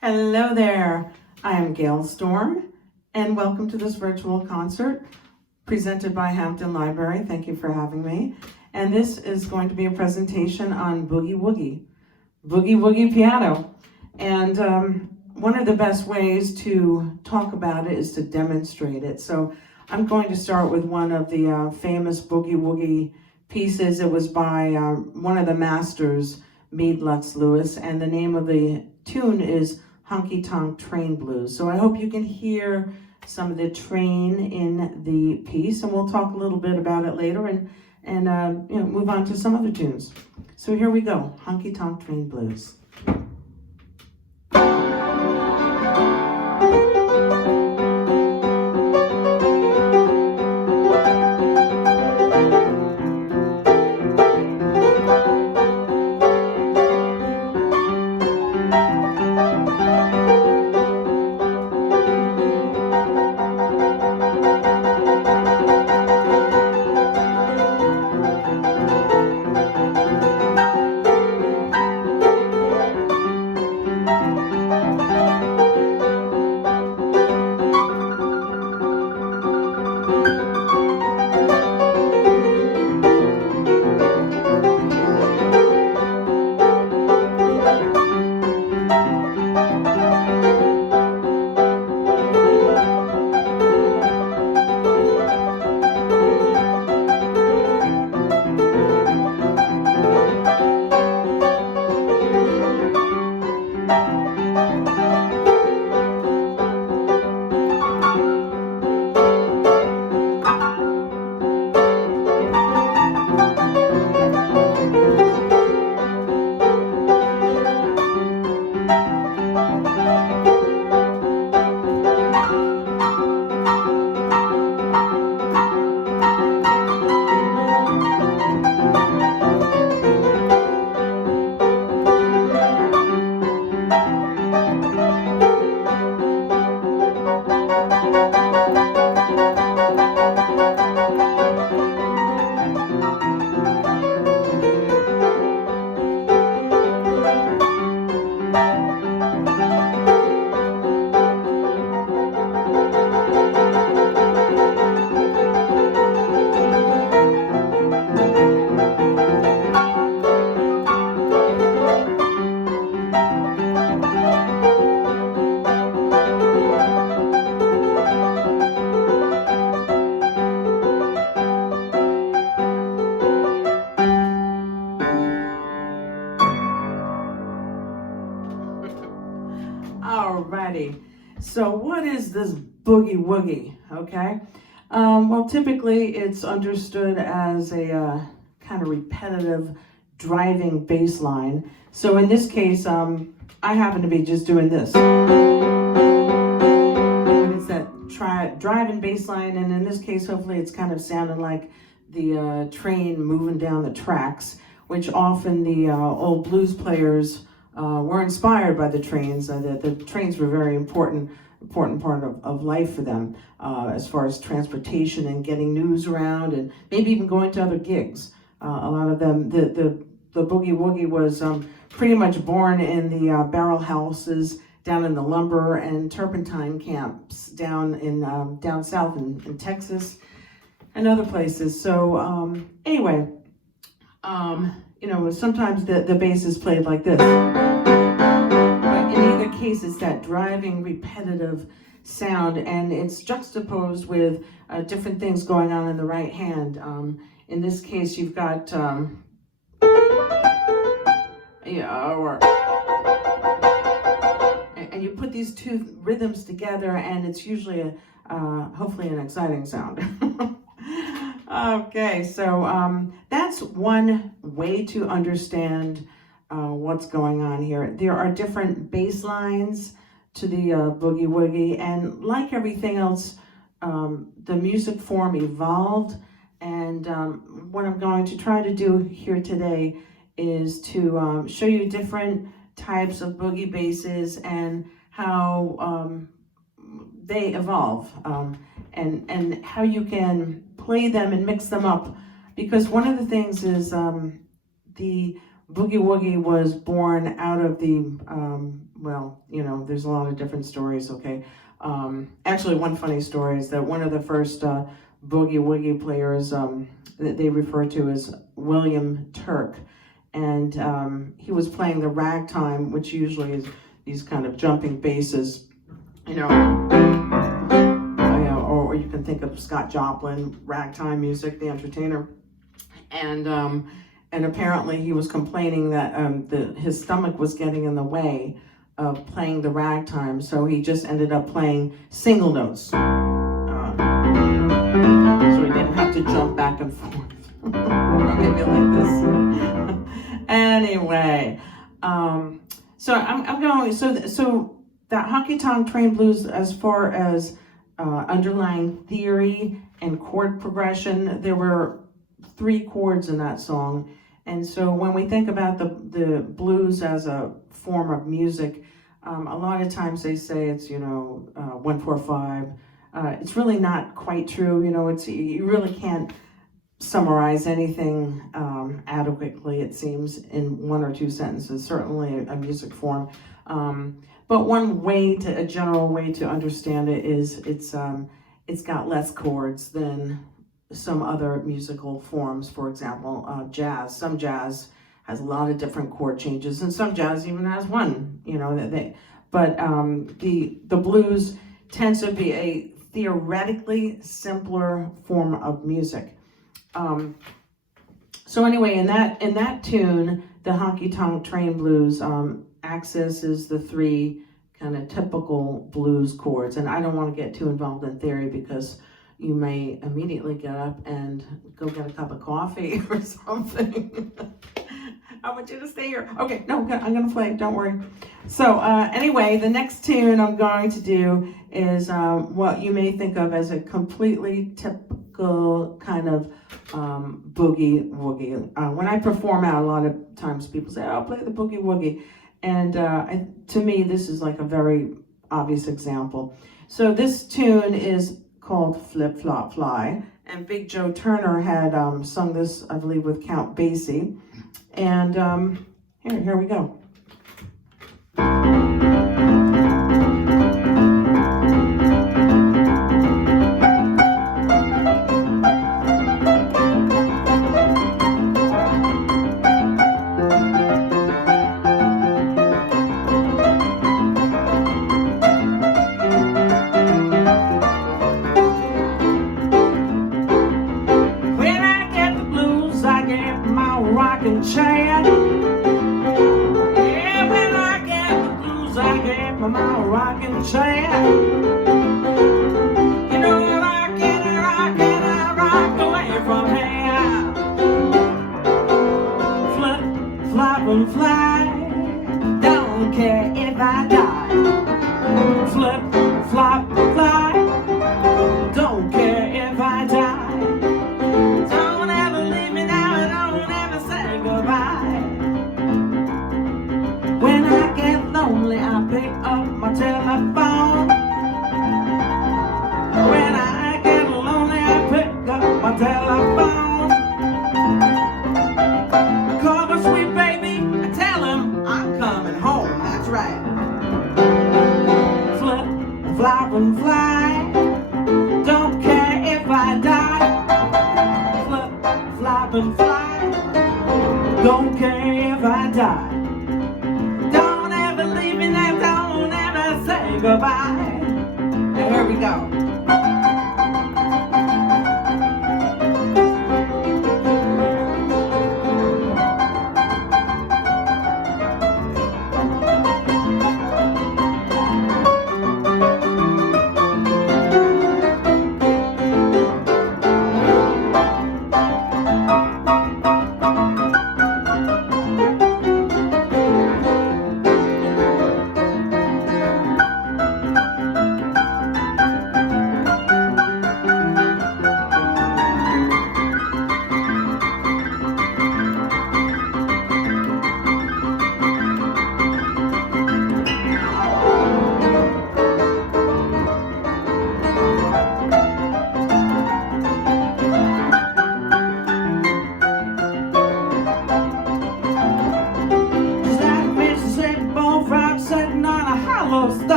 Hello there, I am Gail Storm, and welcome to this virtual concert presented by Hampton Library. Thank you for having me. And this is going to be a presentation on boogie woogie piano. And one of the best ways to talk about it is to demonstrate it. So I'm going to start with one of the famous boogie woogie pieces. It was by one of the masters, Mead Lux Lewis, and the name of the tune is Honky Tonk Train Blues. So I hope you can hear some of the train in the piece, and we'll talk a little bit about it later and move on to some other tunes. So here we go, Honky Tonk Train Blues. Alrighty, so what is this boogie woogie, okay? Well, typically it's understood as a kind of repetitive driving bass line. So in this case, I happen to be just doing this. And it's that driving bass line, and in this case, hopefully it's kind of sounding like the train moving down the tracks, which often the old blues players were inspired by the trains. The trains were very important part of life for them as far as transportation and getting news around and maybe even going to other gigs. A lot of them, the boogie woogie was pretty much born in the barrel houses down in the lumber and turpentine camps down south in Texas and other places. So anyway, sometimes the bass is played like this. But in either case, it's that driving, repetitive sound, and it's juxtaposed with different things going on in the right hand. In this case, you've got, and you put these two rhythms together, and it's usually hopefully an exciting sound. Okay, so that's one way to understand what's going on here. There are different bass lines to the boogie woogie, and like everything else, the music form evolved, and what I'm going to try to do here today is to show you different types of boogie basses and how they evolve, and how you can play them and mix them up, because one of the things is the Boogie Woogie was born out of the, well, you know, there's a lot of different stories, okay? Actually, one funny story is that one of the first Boogie Woogie players that they refer to as William Turk, and he was playing the ragtime, which usually is these kind of jumping basses, you know, or you can think of Scott Joplin, ragtime music, The Entertainer, and apparently he was complaining that his stomach was getting in the way of playing the ragtime, so he just ended up playing single notes, so he didn't have to jump back and forth. Maybe like this. Anyway, so I'm going. So that honky tonk train blues, as far as underlying theory and chord progression, there were 3 chords in that song. And so when we think about the blues as a form of music, a lot of times they say it's, you know, 1-4-5. It's really not quite true. You know, you really can't summarize anything adequately, it seems, in 1 or 2 sentences, certainly a music form. But one way a general way to understand it is it's got less chords than some other musical forms. For example, jazz. Some jazz has a lot of different chord changes, and some jazz even has one. You know but the blues tends to be a theoretically simpler form of music. So anyway, in that tune, the honky tonk train blues, accesses the 3 kind of typical blues chords, and I don't want to get too involved in theory because you may immediately get up and go get a cup of coffee or something. I want you to stay here. Okay, no, I'm gonna play, don't worry. So anyway, the next tune I'm going to do is what you may think of as a completely typical kind of boogie woogie. When I perform out, a lot of times people say, "I'll play the boogie woogie," and to me, this is like a very obvious example. So this tune is called Flip Flop Fly, and Big Joe Turner had sung this, I believe, with Count Basie. And here we go. Rocking chair. Yeah, when I get the blues, I get my rocking chair. You know, I rock away from here. Flip, flop, and fly. Don't care if I die. Flip, flop, fly. Don't care if I die. When I get lonely, I pick up my telephone. When I get lonely, I pick up my telephone. Call my sweet baby, I tell him I'm coming home. That's right. Flip, flop, and fly. Don't care if I die. Flip, flop, and fly. Don't care if I die. Don't ever leave me now, don't ever say goodbye. And here we go.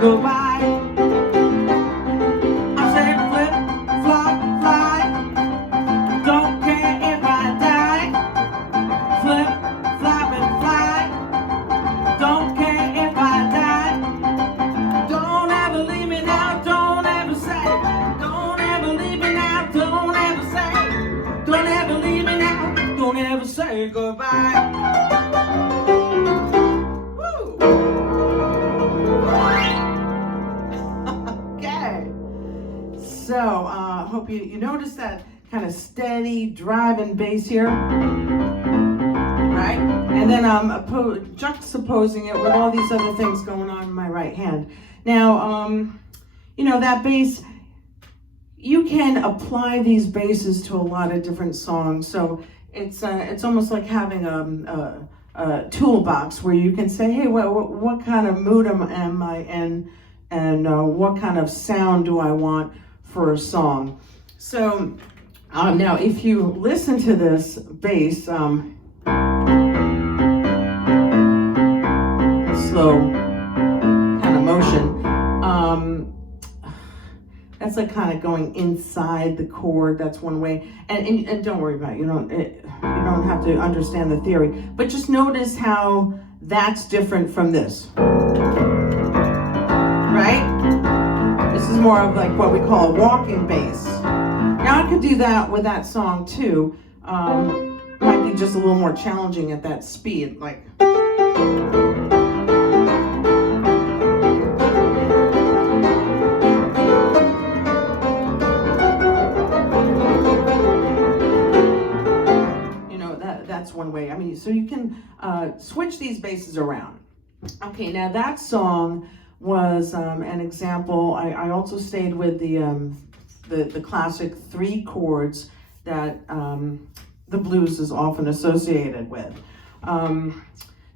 goodbye. I said flip, flop, fly. Don't care if I die. Flip, flop, and fly. Don't care if I die. Don't ever leave me now. Don't ever say. Don't ever leave me now. Don't ever say. Don't ever leave me now. Don't ever say goodbye. So, hope you notice that kind of steady driving bass here, right? And then I'm juxtaposing it with all these other things going on in my right hand. Now, you know, that bass, you can apply these basses to a lot of different songs. So it's almost like having a toolbox where you can say, hey, what kind of mood am I in, and what kind of sound do I want for a song. So now if you listen to this bass, slow kind of motion, that's like kind of going inside the chord. That's one way. And don't worry about it. You don't have to understand the theory, but just notice how that's different from this, right? This is more of like what we call a walking bass. Now I could do that with that song too. Might be just a little more challenging at that speed, like. You know, that's one way. I mean, so you can switch these basses around. Okay, now that song was an example. I also stayed with the classic 3 chords that the blues is often associated with. Now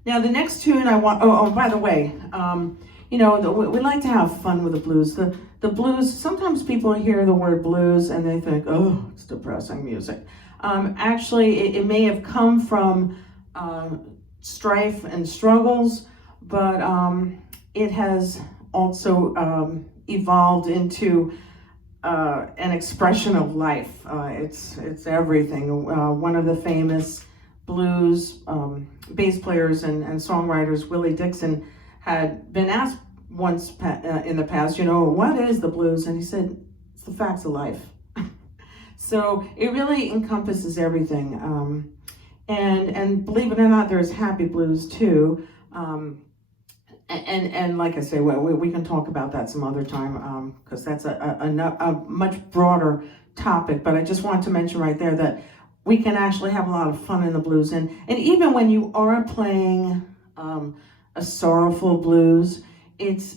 the next tune I want, oh by the way, you know, we like to have fun with the blues. The blues, sometimes people hear the word blues and they think, oh, it's depressing music. Actually, it may have come from strife and struggles, but it has also evolved into an expression of life. It's everything. One of the famous blues bass players and songwriters, Willie Dixon, had been asked once in the past, you know, what is the blues? And he said, it's the facts of life. So it really encompasses everything. And believe it or not, there's happy blues too. And like I say, we can talk about that some other time, because that's a much broader topic. But I just want to mention right there that we can actually have a lot of fun in the blues. And even when you are playing a sorrowful blues, it's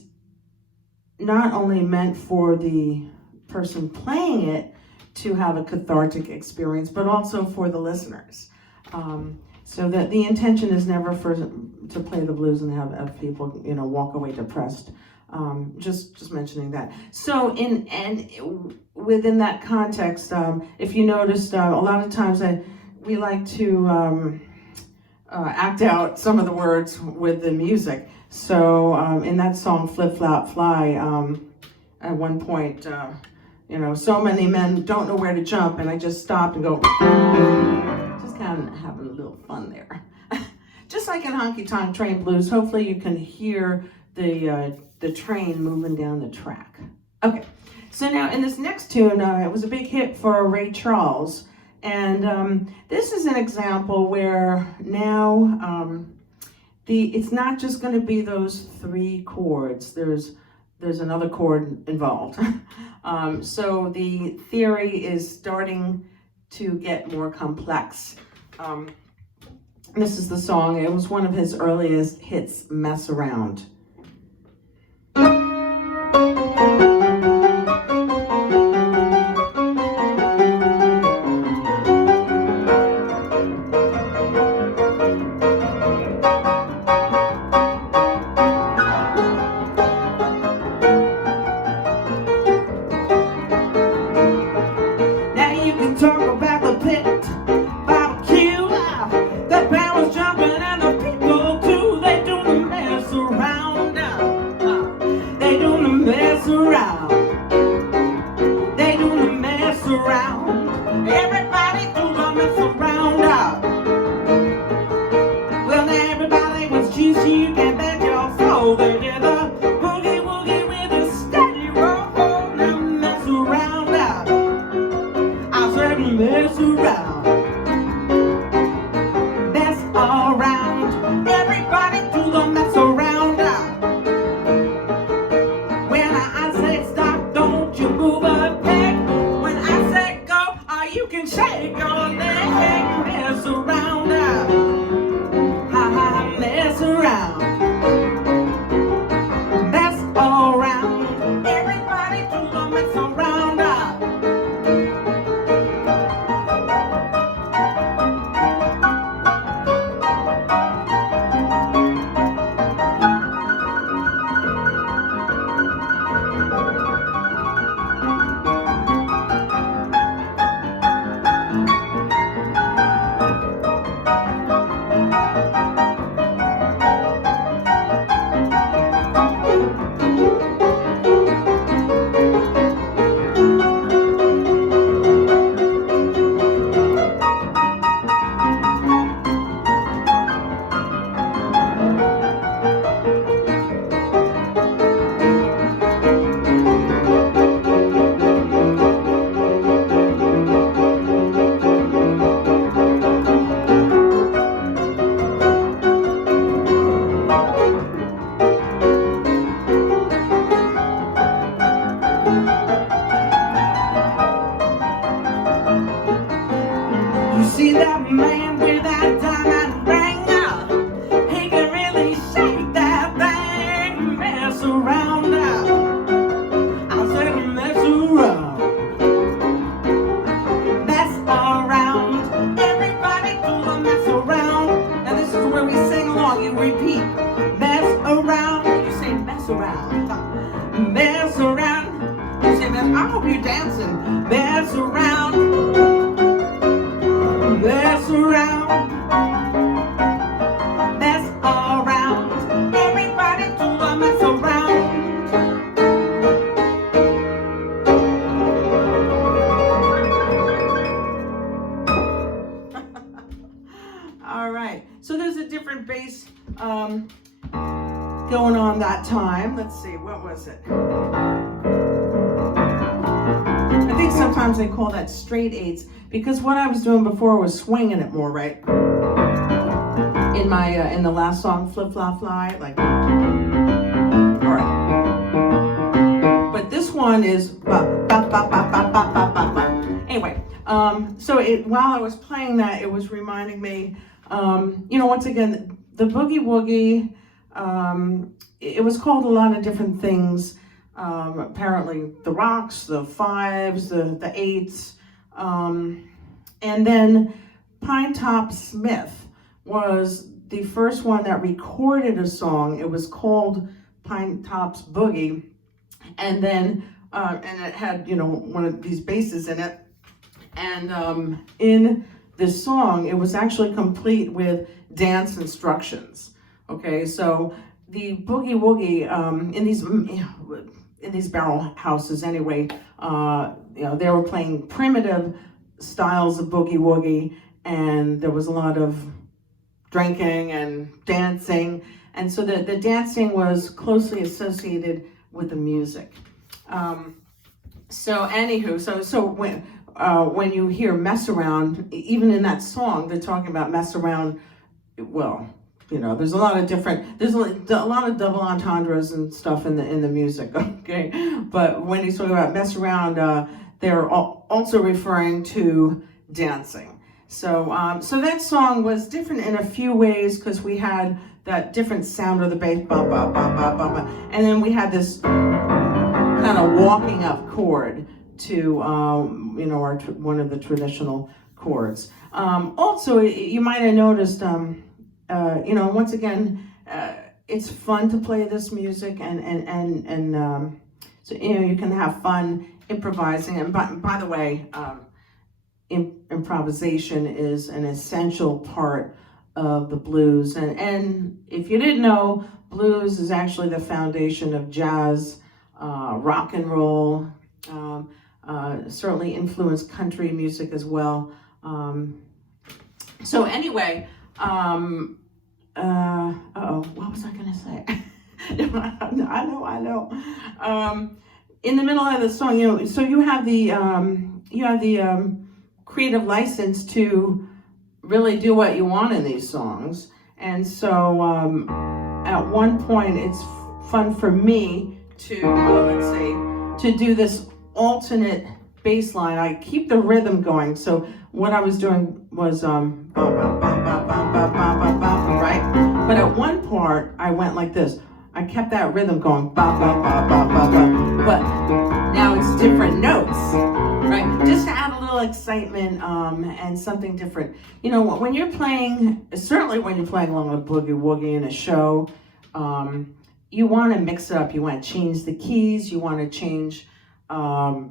not only meant for the person playing it to have a cathartic experience, but also for the listeners. So that the intention is never to play the blues and have people, you know, walk away depressed. Just mentioning that. So within that context, if you noticed, a lot of times we like to act out some of the words with the music. So in that song "Flip Flop Fly," at one point, you know, so many men don't know where to jump, and I just stopped and go. Kind of having a little fun there. Just like in Honky Tonk Train Blues, hopefully you can hear the train moving down the track. Okay, so now in this next tune, it was a big hit for Ray Charles, and this is an example where now it's not just going to be those 3 chords. There's another chord involved. So the theory is starting to get more complex. This is the song. It was one of his earliest hits, "Mess Around." Now you can talk about the pit. The band was jumping and the people too, they do the mess around. you can bet your soul they did the boogie woogie with a steady roll. Now mess around now, I said mess around. Mess around, everybody do the mess around now. When I say stop, don't you move a peg. When I say go, you can shake your leg. Mess around now, mess around. Mess around, everybody do the mess around now. See that man with that diamond ring? He can really shake that thing. Mess around now, I said mess around. Mess around, everybody do the mess around. Now this is where we sing along, you repeat. Mess around, you say mess around. Mess around, you say mess, I hope you're dancing. Mess around. Mess around, mess around, everybody do a mess around. All right, so there's a different bass going on that time. Let's see, what was it? I think sometimes they call that straight eights, because what I was doing before was swinging it more, right? In my in the last song, Flip Flop Fly, like, all right. But this one is ba ba ba ba ba ba ba ba ba. Anyway, so while I was playing that, it was reminding me, once again, the boogie woogie. It was called a lot of different things. Apparently the rocks, the fives, the eights, and then Pine Top Smith was the first one that recorded a song. It was called Pine Top's Boogie, and then and it had one of these basses in it, and in this song it was actually complete with dance instructions. Okay, so the boogie woogie in these barrel houses anyway, they were playing primitive styles of boogie woogie, and there was a lot of drinking and dancing, and so the dancing was closely associated with the music. So anywho, so when you hear mess around, even in that song, they're talking about mess around. Well, there's a lot of double entendres and stuff in the music, okay? But when he's talking about mess around, they're also referring to dancing. So that song was different in a few ways, because we had that different sound of the bass, ba ba ba ba ba ba, and then we had this kind of walking up chord to one of the traditional chords. Also, you might have noticed. Once again, it's fun to play this music, and so you can have fun improvising. And by the way, improvisation is an essential part of the blues. And if you didn't know, blues is actually the foundation of jazz, rock and roll, certainly influenced country music as well. So anyway, what was I gonna say? I know. In the middle of the song, so you have the creative license to really do what you want in these songs. And so at one point, it's fun for me to to do this alternate bass line. I keep the rhythm going. So what I was doing was right? But at one part, I went like this. I kept that rhythm going, ba ba ba ba ba ba. But now it's different notes, right? Just to add a little excitement and something different. When you're playing, certainly when you're playing along with boogie woogie in a show, you want to mix it up. You want to change the keys. You want to change, the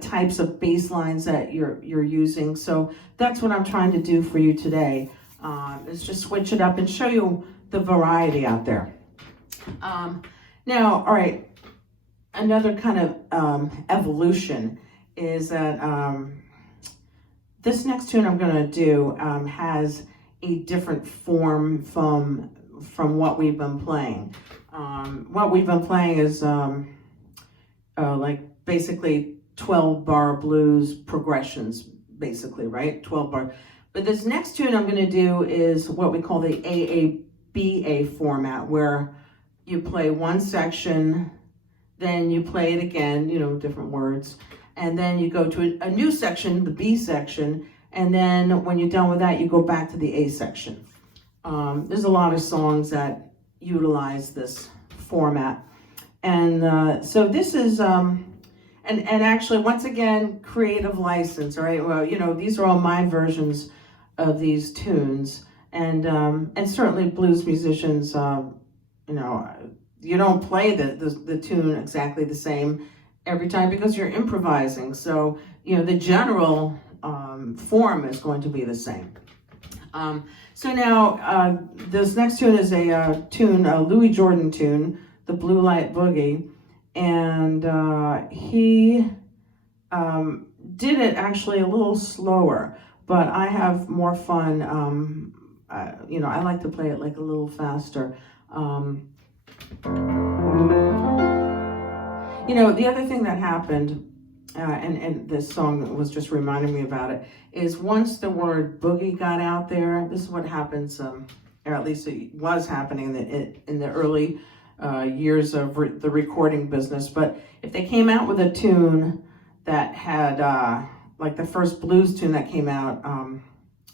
types of bass lines that you're using. So that's what I'm trying to do for you today. Is just switch it up and show you the variety out there. Now, all right, another kind of evolution is that this next tune I'm going to do has a different form from what we've been playing. What we've been playing is like basically 12-bar blues progressions, basically, right? 12 bar. But this next tune I'm going to do is what we call the AABA format, where you play one section, then you play it again, different words, and then you go to a new section, the B section, and then when you're done with that, you go back to the A section. There's a lot of songs that utilize this format. And so this is, and actually, once again, creative license, all right? Well, these are all my versions of these tunes. And certainly blues musicians, you don't play the tune exactly the same every time because you're improvising. So, the general form is going to be the same. So now, this next tune is a Louis Jordan tune, the Blue Light Boogie. And he did it actually a little slower, but I have more fun. I like to play it like a little faster. The other thing that happened, and this song was just reminding me about it, is once the word boogie got out there, this is what happens, or at least it was happening in the early years of the recording business. But if they came out with a tune that had, like the first blues tune that came out,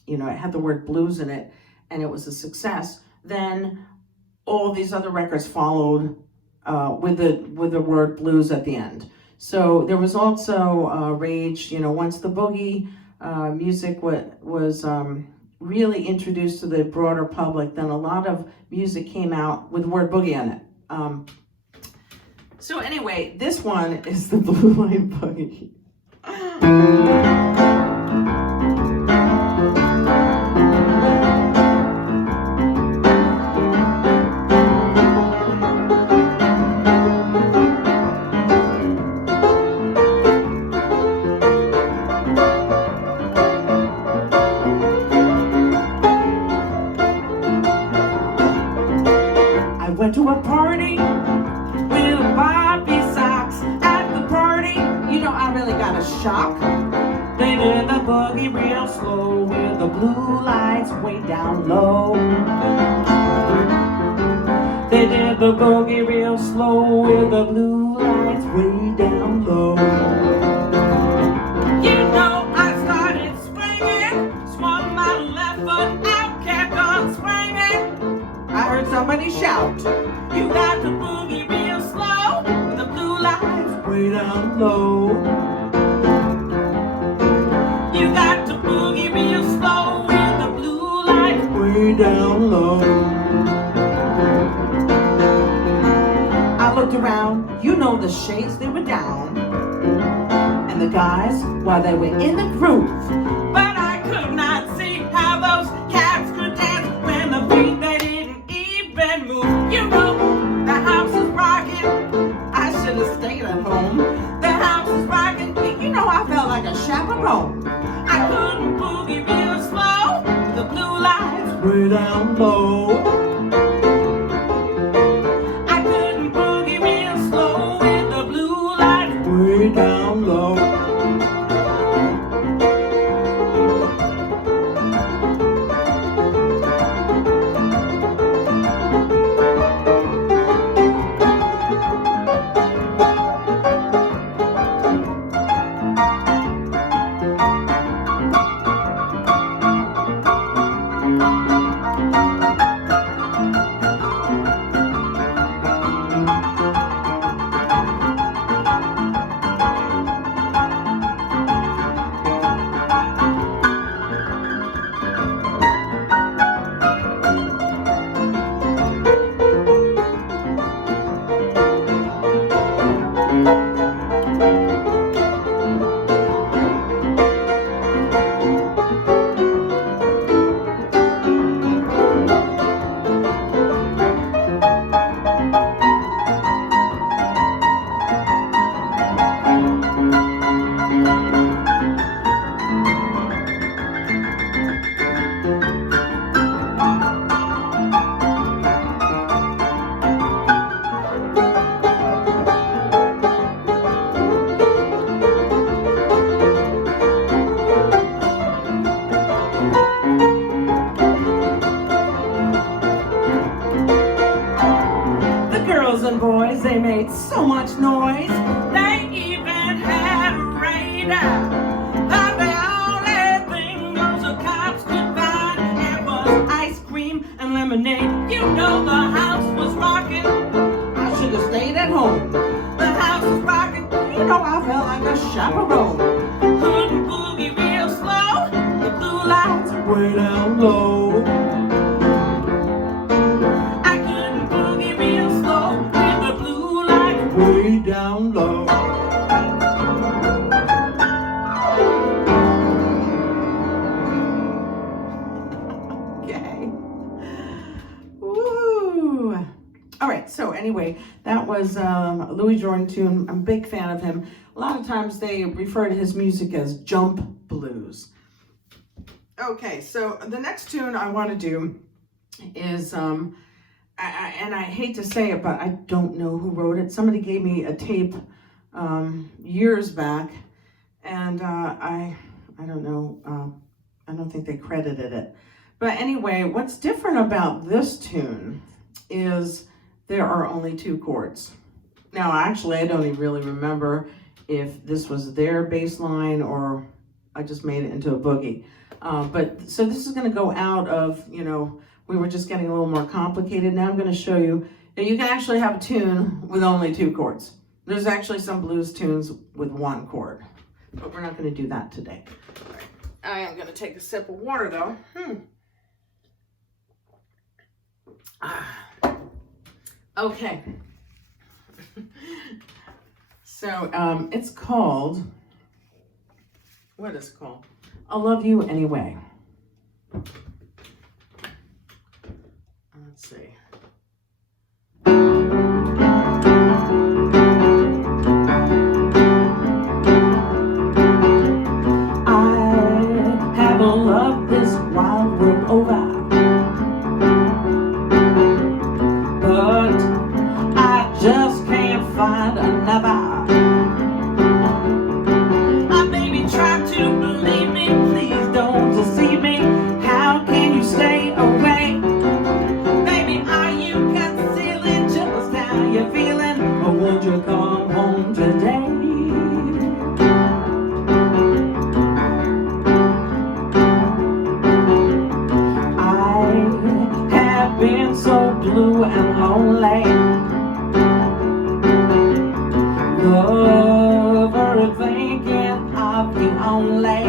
it had the word blues in it, and it was a success, then all these other records followed with the word blues at the end. So there was also rage, once the boogie music was really introduced to the broader public, then a lot of music came out with the word boogie in it. So anyway, this one is the Blue Light Boogie. I went to a party with Bobby socks. At the party, I really got a shock. They did the boogie real slow with the blue lights way down low. They did the boogie real slow with the blue lights way down low. I started swinging, swung my left foot out, kept on swinging. I heard somebody shout, "You got the boogie real slow with the blue lights way down low." You got the boogie real slow with the blue lights way down low. I looked around, the shades, they were down, and the guys, while they were in the groove. But I could not see how those cats could dance when the beat they didn't even move. The house is rocking. I should have stayed at home. The house is rocking. I felt like a chaperone. I couldn't boogie real slow. The blue lights way down girls and boys, they made so much noise. They even had a radar. But the only thing those cops could find, it was ice cream and lemonade. You know the house was rocking. I should have stayed at home. The house was rocking. You know I felt like a chaperone. Couldn't boogie real slow. The blue lights were way down low. Way down low. Okay. Woo. All right. So anyway, that was a Louis Jordan tune. I'm a big fan of him. A lot of times they refer to his music as jump blues. Okay. So the next tune I want to do is and I hate to say it, but I don't know who wrote it. Somebody gave me a tape years back, and I don't know. I don't think they credited it. But anyway, what's different about this tune is there are only 2 chords. Now, actually, I don't even really remember if this was their bass line or I just made it into a boogie. But so this is going to go out of, we were just getting a little more complicated. Now I'm going to show you that you can actually have a tune with only 2 chords. There's actually some blues tunes with 1 chord, but we're not going to do that today. All right. I am going to take a sip of water though. Okay. So it's called, what is it called? I'll Love You Anyway. Let's see. I haven't loved this wild world over, but I just can't find another. Baby, try to believe me, please don't deceive me. How can you stay away? Won't you come home today? I have been so blue and lonely. Lover thinking of you only.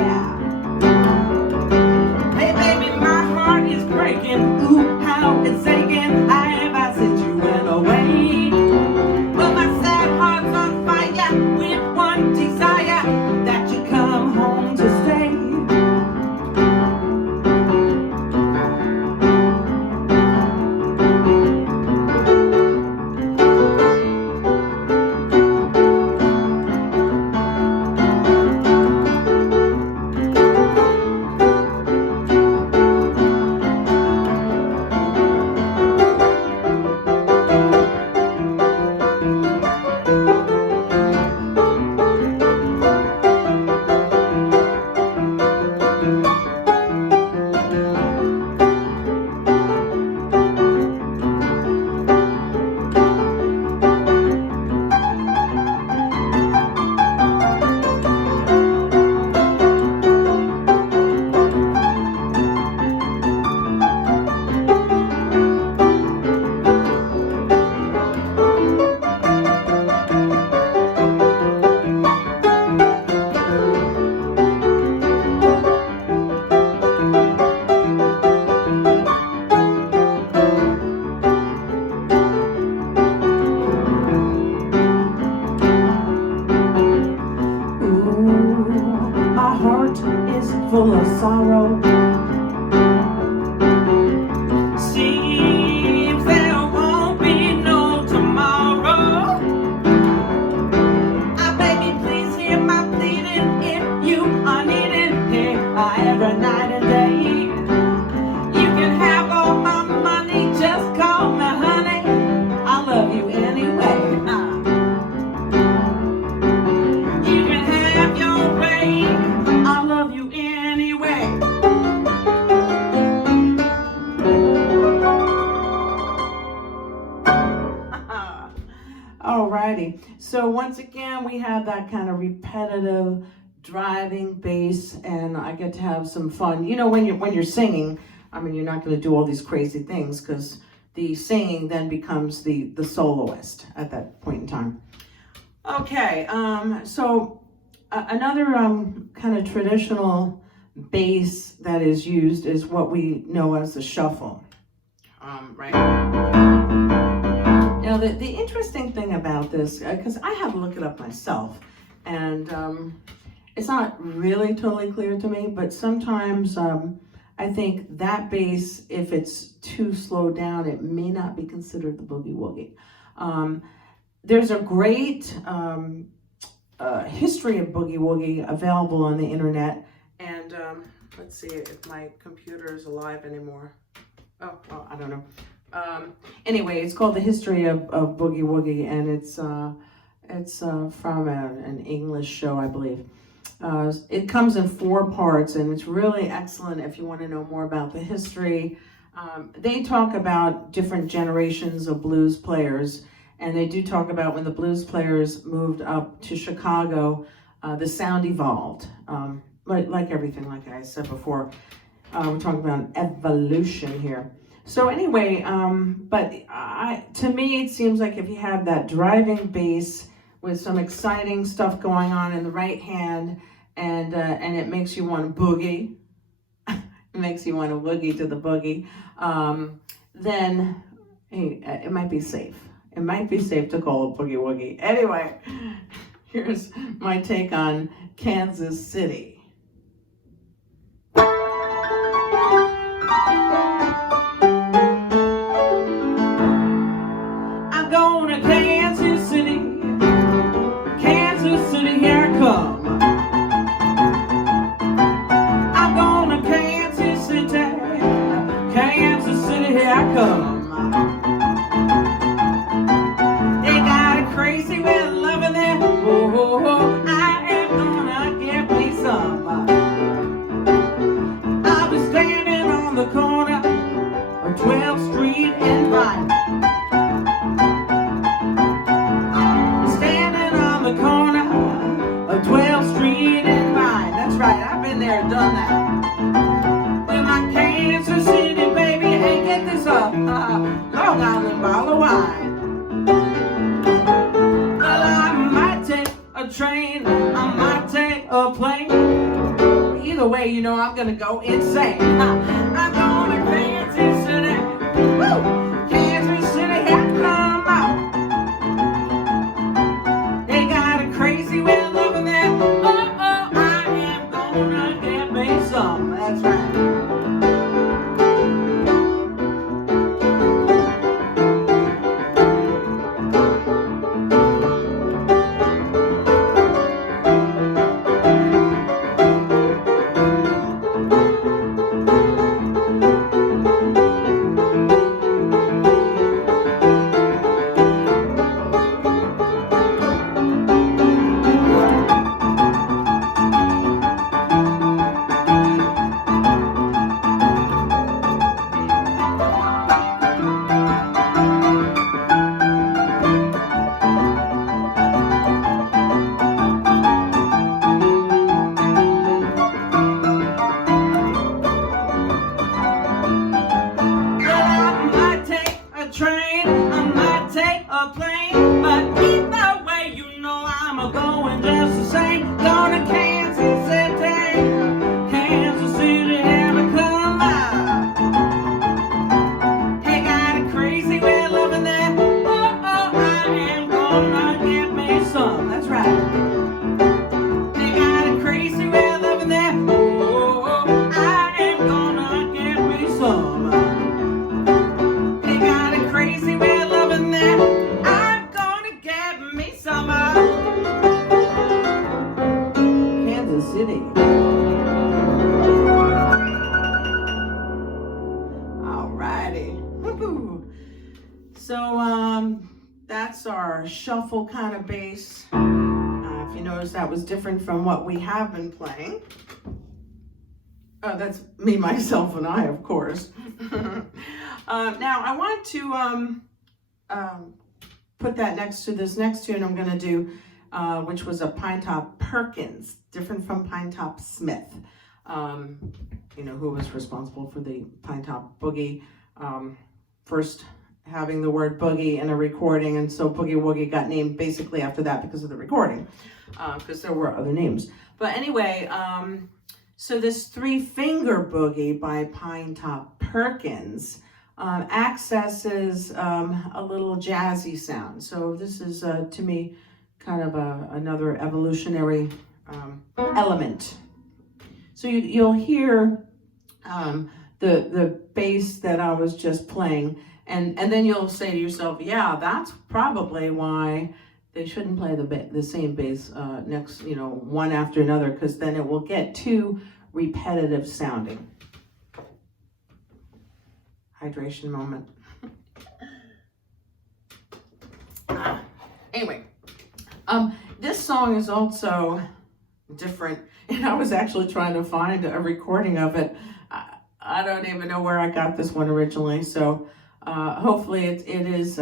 Hey baby, my heart is breaking. Ooh, how it's aching. I since you went away. With one desire, that you come home to stay. righty. So once again, we have that kind of repetitive driving bass, and I get to have some fun. You know, when you're singing, I mean, you're not going to do all these crazy things because the singing then becomes the soloist at that point in time. Okay, so another kind of traditional bass that is used is what we know as the shuffle, right? Now, the interesting thing about this, because I had to look it up myself, and it's not really totally clear to me, but sometimes I think that bass, if it's too slowed down, it may not be considered the boogie woogie. There's a great history of boogie woogie available on the internet, and let's see if my computer is alive anymore. Oh, well, I don't know. Anyway, it's called The History of Boogie Woogie, and it's from an English show, I believe. It comes in 4 parts, and it's really excellent if you want to know more about the history. They talk about different generations of blues players, and they do talk about when the blues players moved up to Chicago, the sound evolved. Like everything, like I said before, we're talking about an evolution here. So anyway, to me, it seems like if you have that driving bass with some exciting stuff going on in the right hand, and it makes you want to boogie, it makes you want to woogie to the boogie, then hey, it might be safe. It might be safe to call it boogie woogie. Anyway, here's my take on Kansas City. I'm going to Kansas City, Kansas City, here I come. I'm going to Kansas City, Kansas City, here I come. They got a crazy way of loving there. Oh, I am gonna get me some. I'll be standing on the corner of 12th Street and Vine. Standing on the corner of 12th Street and Vine. That's right, I've been there, done that. With my Kansas City baby, hey, get this up, Long Island bottle of wine. Well, I might take a train, I might take a plane. Either way, you know I'm gonna go insane. I'm going to Kansas City, woo! Kansas City, here I come out. They got a crazy way of loving there. Oh, I am gonna get me some. That's right. That's our shuffle kind of bass. If you notice, that was different from what we have been playing. Oh, that's me, myself, and I, of course. Now, I want to put that next to this next tune I'm going to do, which was a Pine Top Perkins, different from Pine Top Smith, who was responsible for the Pine Top Boogie, first having the word boogie in a recording, and so Boogie Woogie got named basically after that because of the recording, because there were other names. But anyway, so this three-finger boogie by Pine Top Perkins accesses a little jazzy sound. So this is, to me, kind of another evolutionary element. So you'll hear the bass that I was just playing, and then you'll say to yourself, yeah, that's probably why they shouldn't play the same bass next, one after another, because then it will get too repetitive sounding. Hydration moment. Anyway, this song is also different, and I was actually trying to find a recording of it. I don't even know where I got this one originally, so hopefully it is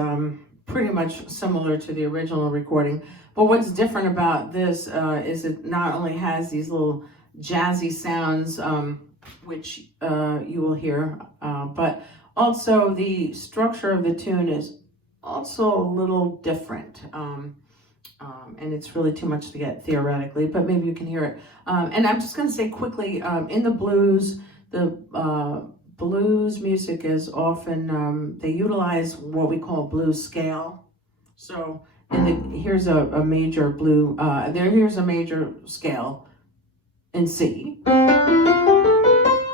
pretty much similar to the original recording. But what's different about this is it not only has these little jazzy sounds, which you will hear, but also the structure of the tune is also a little different. And it's really too much to get theoretically, but maybe you can hear it. And I'm just going to say quickly, in the blues music is often, they utilize what we call blues scale. So here's a major here's a major scale in C.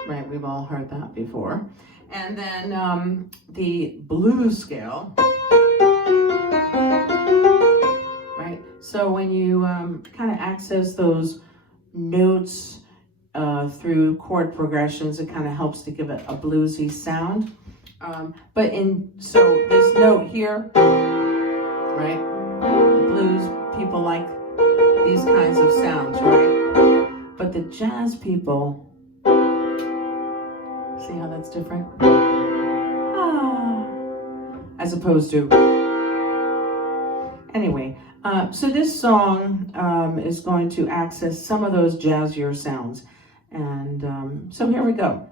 Right, we've all heard that before. And then the blues scale. Right, so when you kind of access those notes through chord progressions, it kind of helps to give it a bluesy sound. So this note here, right? Blues people like these kinds of sounds, right? But the jazz people, see how that's different? As opposed to. Anyway, so this song is going to access some of those jazzier sounds. And so here we go.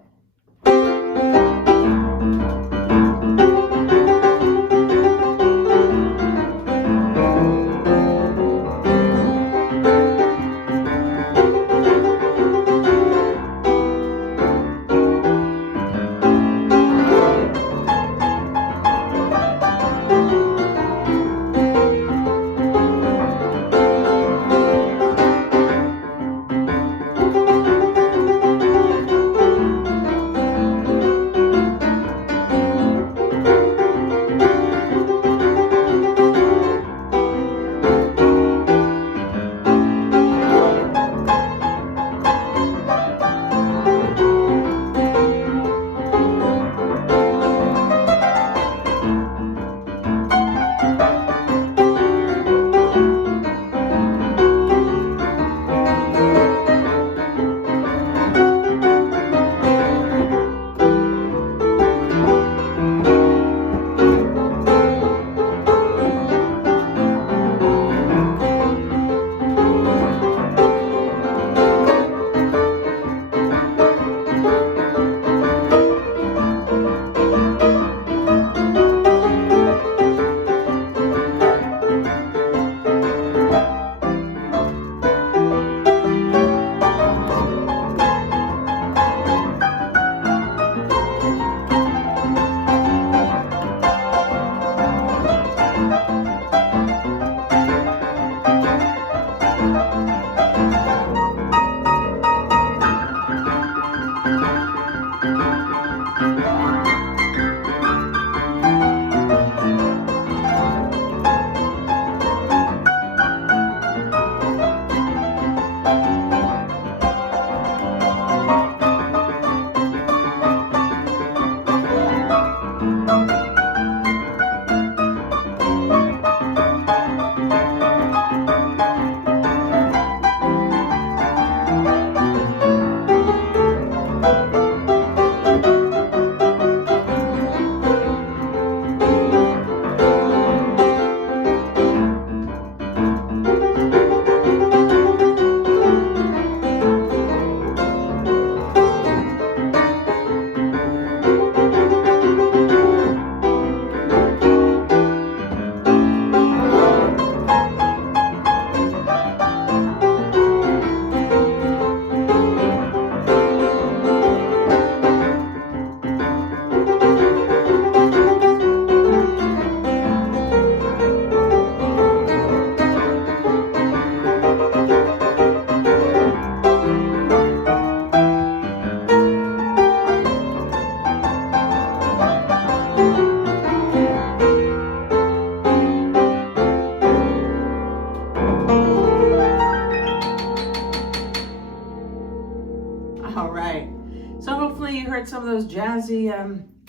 some of those jazzy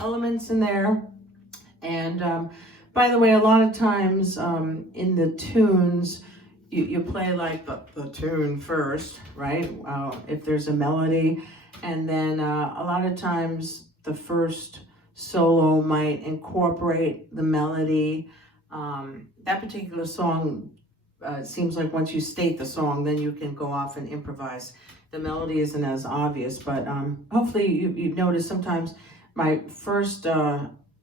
elements in there. And by the way, a lot of times in the tunes, you play like the tune first, right? If there's a melody, and then a lot of times the first solo might incorporate the melody. That particular song seems like once you state the song, then you can go off and improvise. The melody isn't as obvious, but hopefully you notice sometimes my first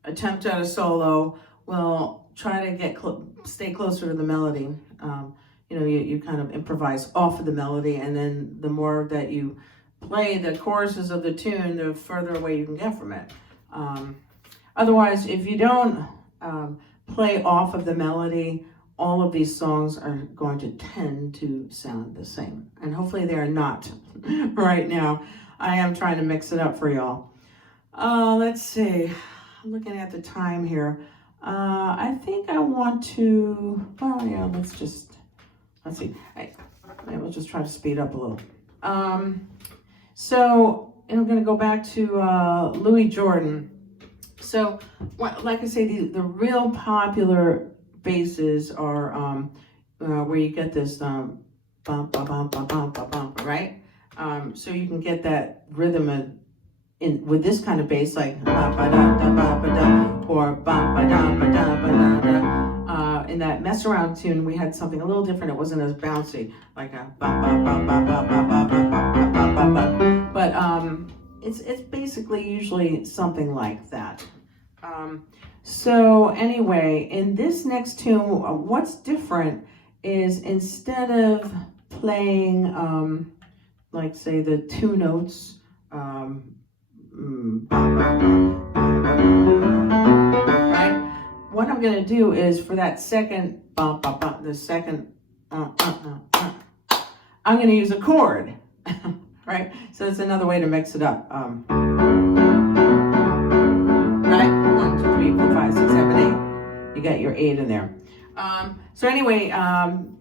attempt at a solo will try to stay closer to the melody. You kind of improvise off of the melody, and then the more that you play the choruses of the tune, the further away you can get from it. Otherwise, if you don't play off of the melody, all of these songs are going to tend to sound the same. And hopefully they are not right now. I am trying to mix it up for y'all. Let's see. I'm looking at the time here. I think I want to, let's see. Maybe we'll just try to speed up a little. So I'm going to go back to Louis Jordan. So, like I say, the real popular basses are where you get this bump, bump, bump, bump, bump, bump, right? So you can get that rhythm with this kind of bass, like ba ba da da ba ba da, or ba ba da ba da ba da da. In that mess around tune, we had something a little different. It wasn't as bouncy, like a ba ba ba ba ba ba ba ba ba ba ba. But it's basically usually something like that. So anyway, in this next tune, what's different is instead of playing, like say the two notes, right? What I'm going to do is for that second, the second, I'm going to use a chord, right? So it's another way to mix it up. Right? 1, 2, 3, 4, 5, 6, 7, 8. You got your 8 in there. So anyway,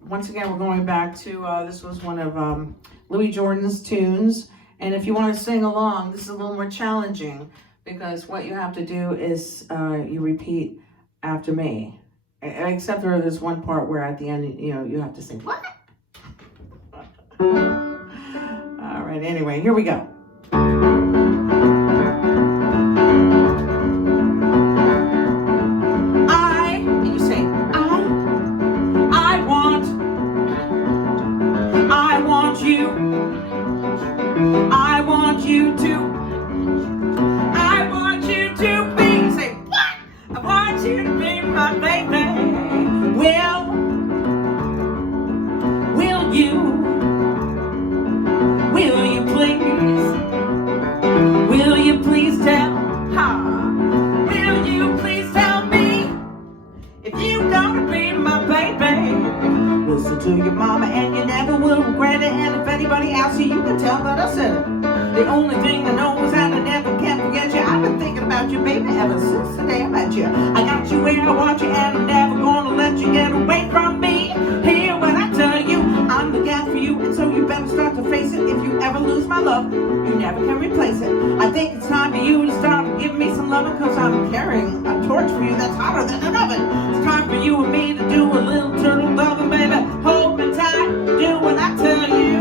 once again, we're going back to, this was one of Louis Jordan's tunes. And if you want to sing along, this is a little more challenging because what you have to do is you repeat after me. Except for there's one part where at the end, you have to sing, what? All right, anyway, here we go. I want you to be, say what? I want you to be my baby. Will you please tell, will you please tell me if you gonna be my baby? Listen to your mama and you never will regret it. And if anybody asks you, you can tell that I said it. The only thing I know is that I never can forget you. I've been thinking about you, baby, ever since the day I met you. I got you where I want you, and I'm never gonna let you get away from me. Hear what I tell you, I'm the guy for you, and so you better start to face it. If you ever lose my love, you never can replace it. I think it's time for you to start giving me some loving, cause I'm carrying a torch for you that's hotter than an oven. It's time for you and me to do a little turtle loving, baby. Hold me tight, do what I tell you.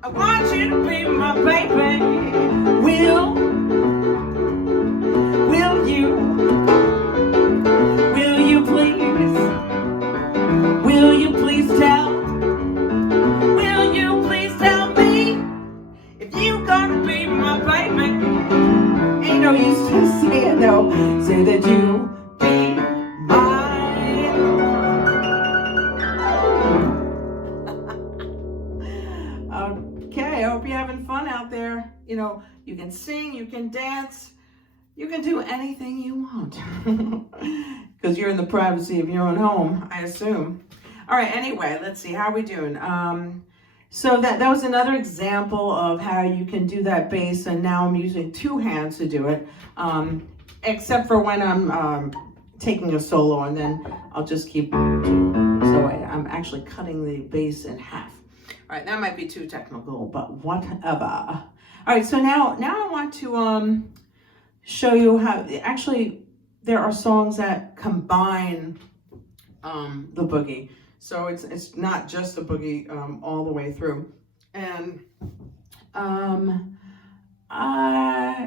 I want you to be my baby. can sing, you can dance, you can do anything you want. Because you're in the privacy of your own home, I assume. All right, anyway, let's see, how are we doing? So that was another example of how you can do that bass, and now I'm using two hands to do it, except for when I'm taking a solo, and then I'll just keep, so I'm actually cutting the bass in half. All right, that might be too technical, but whatever. All right, so now I want to show you how, actually, there are songs that combine the boogie. So it's not just the boogie all the way through. And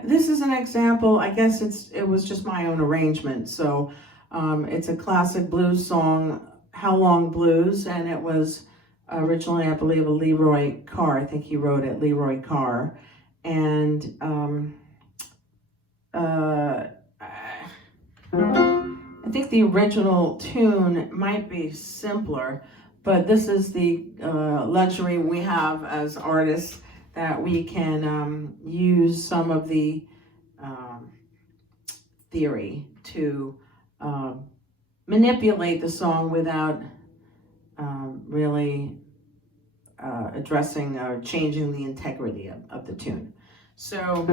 this is an example. I guess it was just my own arrangement. So it's a classic blues song, How Long Blues, and it was originally, I believe, a Leroy Carr. I think he wrote it, Leroy Carr. And I think the original tune might be simpler, but this is the luxury we have as artists, that we can use some of the theory to manipulate the song without really addressing or changing the integrity of the tune. So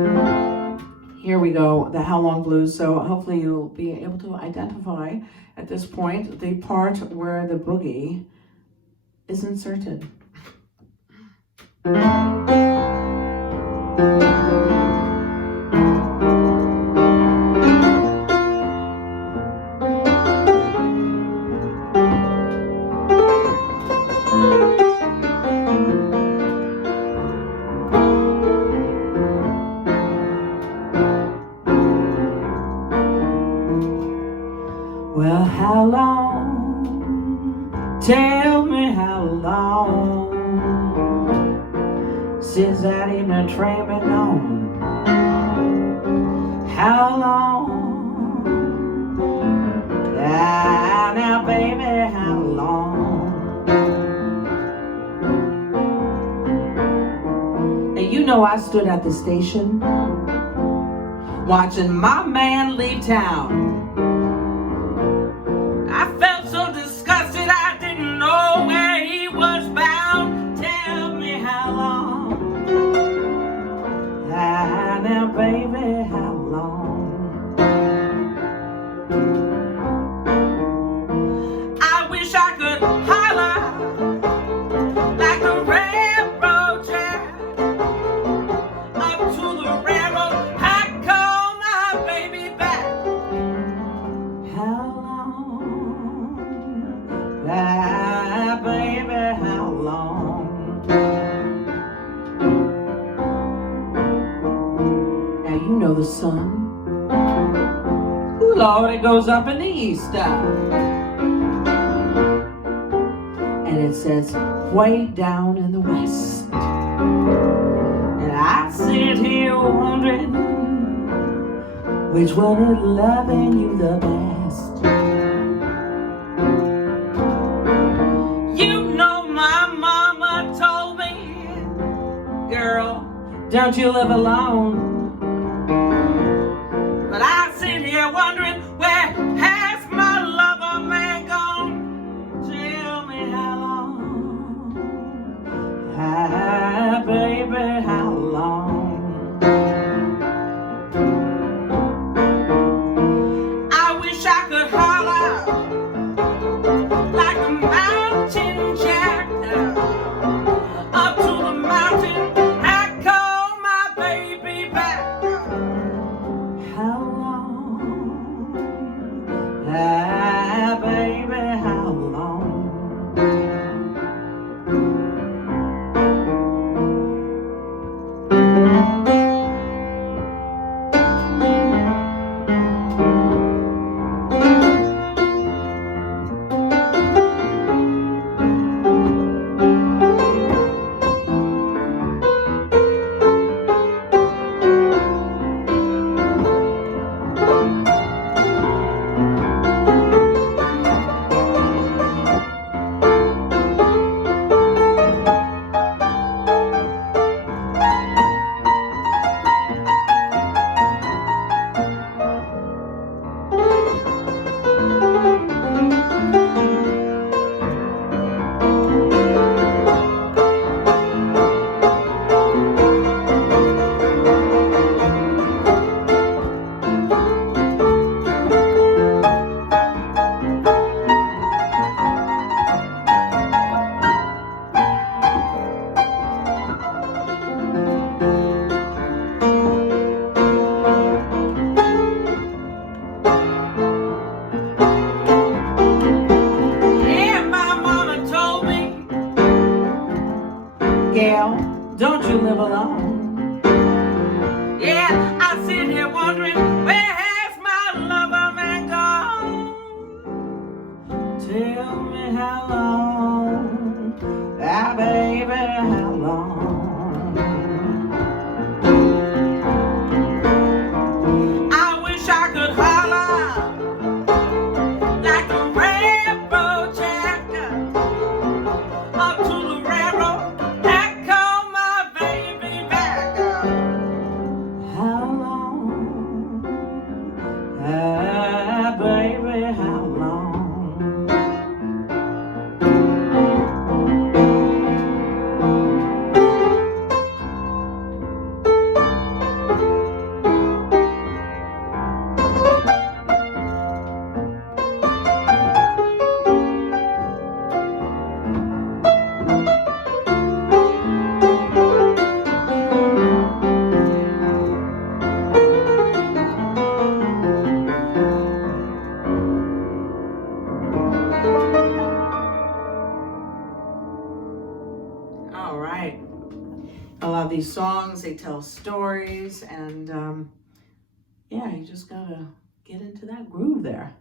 here we go, the How Long Blues. So hopefully you'll be able to identify at this point the part where the boogie is inserted. Well, how long, tell me how long, since that evening train been gone? How long, ah, now baby, how long? And you know I stood at the station watching my man leave town. I felt so disgusted, I didn't know where he was bound. Tell me how long, ah, now baby, how long? I wish I could holler like a railroad jack up to the railroad. I call my baby back. How long, ah, baby, how long? Now you know the sun. Ooh, Lord, it goes up in the east. And it says way down in the west. And I sit here wondering which one is loving you the best. You know my mama told me, girl, don't you live alone. But I sit here wondering, where has my lover man gone? Tell me how long, ah, baby, how long? I wish I could holler like a mountain jack up to the mountain. I call my baby back. how long? Ah, baby, how long? I wish I could holler like a railroad jacker up to the railroad and call my baby back. How long? Ah, baby, how long? All right. I love these songs. They tell stories, and yeah, you just gotta get into that groove there.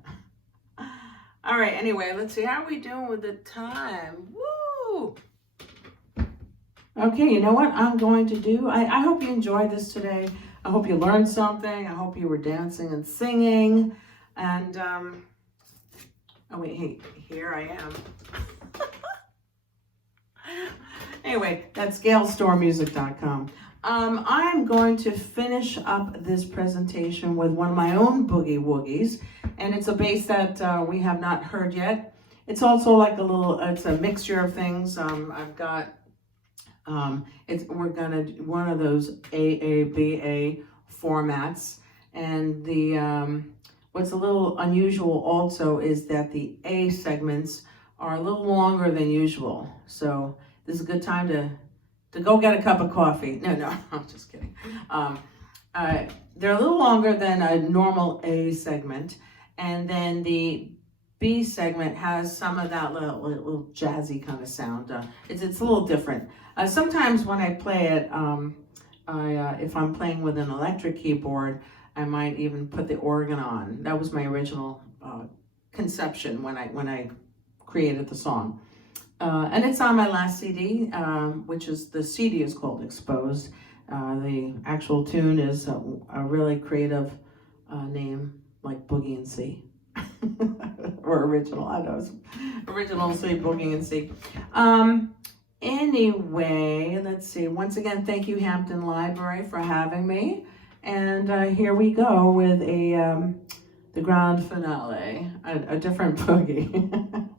All right. Anyway, let's see how we doing with the time. Woo! Okay. You know what I'm going to do? I hope you enjoyed this today. I hope you learned something. I hope you were dancing and singing. And oh wait, hey, here I am. Anyway, that's GailStormMusic.com. I'm going to finish up this presentation with one of my own boogie woogies, and it's a bass that we have not heard yet. It's also like it's a mixture of things. I've got, we're gonna do one of those AABA formats, and the what's a little unusual also is that the A segments are a little longer than usual. So this is a good time to go get a cup of coffee. No, I'm just kidding. They're a little longer than a normal A segment. And then the B segment has some of that little jazzy kind of sound. It's a little different. Sometimes when I play it, if I'm playing with an electric keyboard, I might even put the organ on. That was my original conception when I created the song. And it's on my last CD, which is, the CD is called Exposed. The actual tune is a really creative name, like Boogie and C. Or original, I know. Original C, Boogie and C. Anyway, let's see. Once again, thank you, Hampton Library, for having me. And here we go with the grand finale, a different boogie.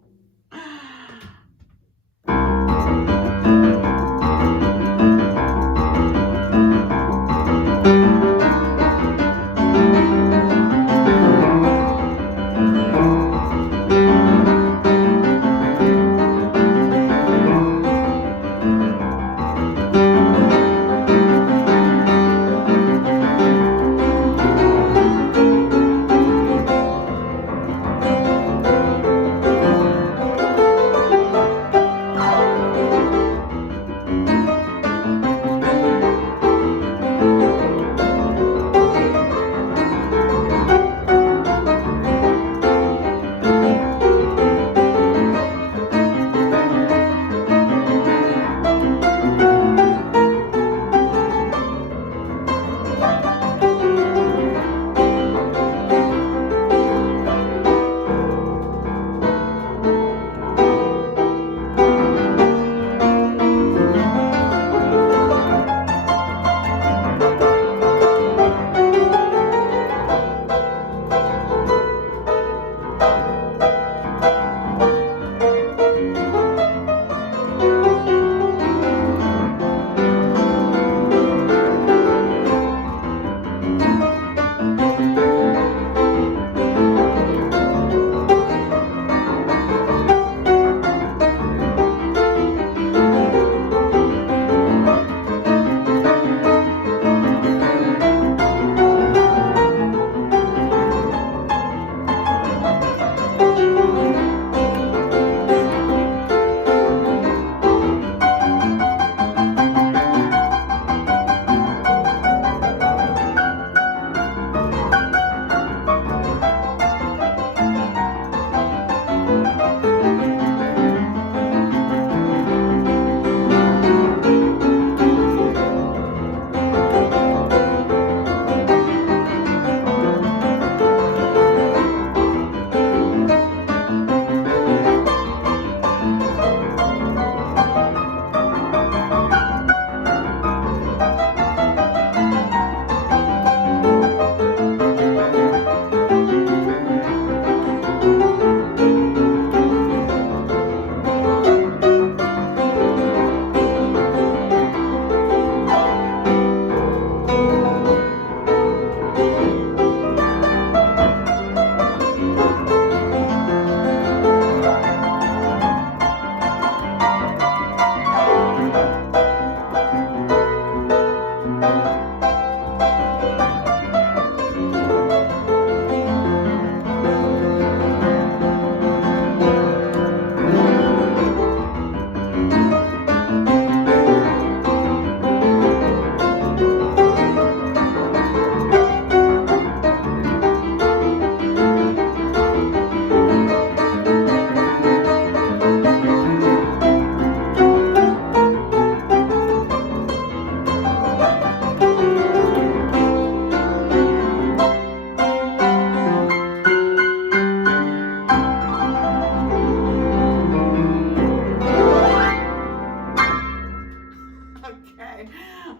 right.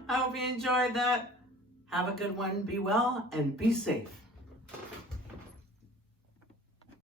I hope you enjoyed that. Have a good one. Be well and be safe.